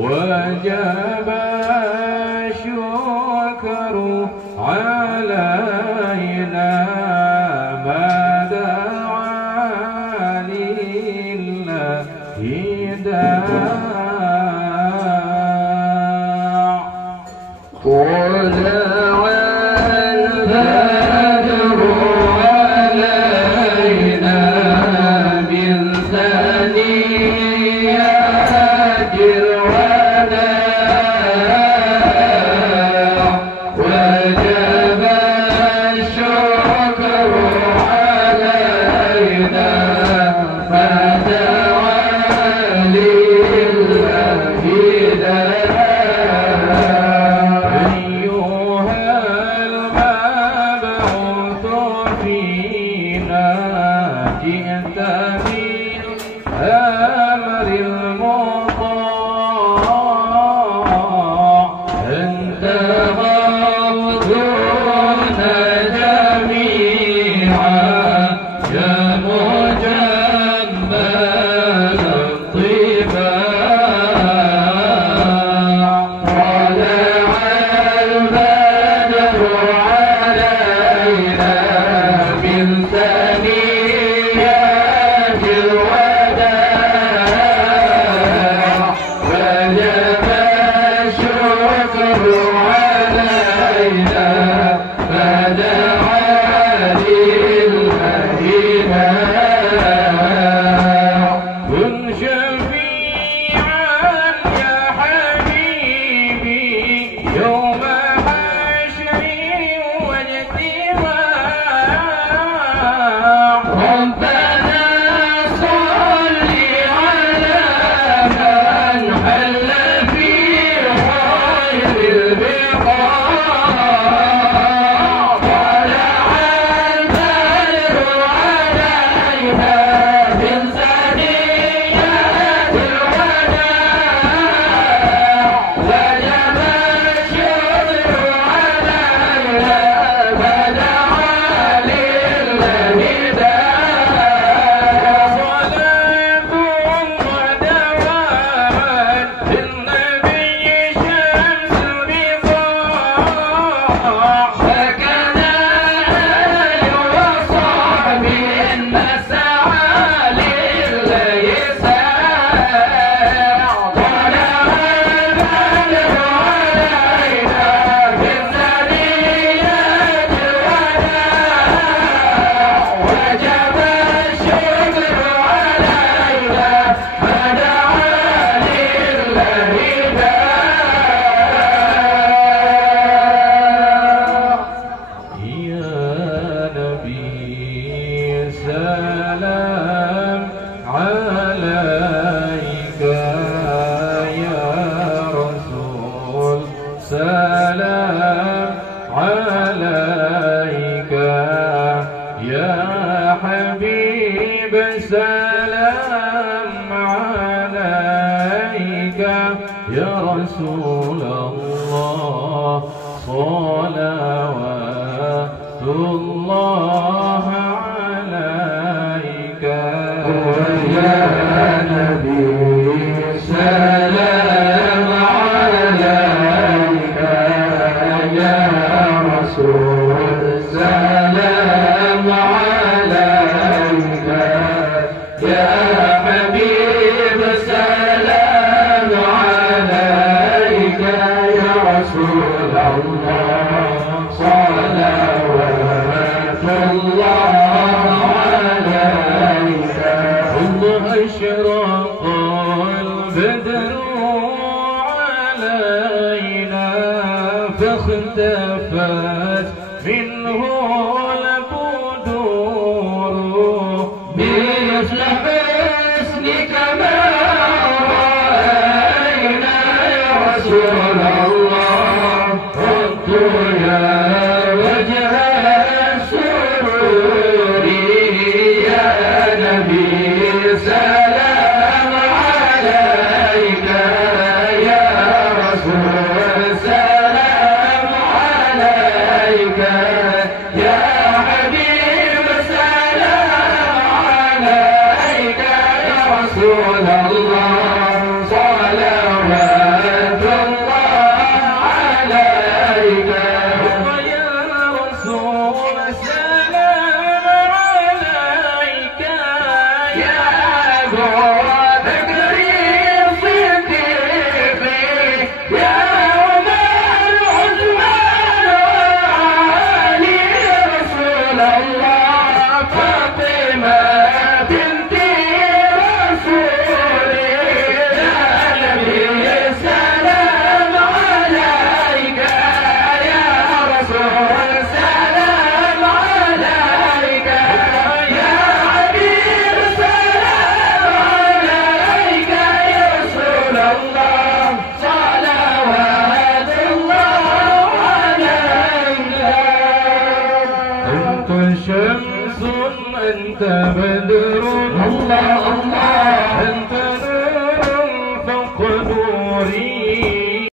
وجب الشكر علينا ما دعا لله داع. طلع البدر علينا من ثنيات الوداع وجب الشكر علينا فدعا لله داع. أيها المبعوث فينا جئت بالأمر المطاع أنت غوثنا جميعا يا مجمل الطباع. طلع البدر علينا من ثنيات الوداع وجب الشكر علينا فدعا للمدينة. كن شفيعا يا حبيبي يوم حشر واجتماع. ربنا صل على من حل في خير البقاع. طلع البدر علينا من ثنيات الوداع وجب الشكر علينا فدعا لله داع. صلاة ودواما للنبي شمس البقاع فكذا آل وصحبه النسعى لله ساع. طلع البدر علينا من ثنيات الوداع وجب الشكر علينا فدعا لله داع. يا نبي سلام عليك يا رسول سلام عليك يا حبيب سلام عليك يا رسول الله صلوات الله عليك. يا نبي سلام عليك يا رسول سلام عليك يا حبيب سلام عليك يا رسول الله صلوات الله عليك. ثم أشرق البدر علينا فاختفت منه البدور مثل حسنك ما رأينا يا رسول الله. قلت يا وجه السرور يا نبي سلام عليك يا رسول سلام عليك شمس أنت بدر الله الله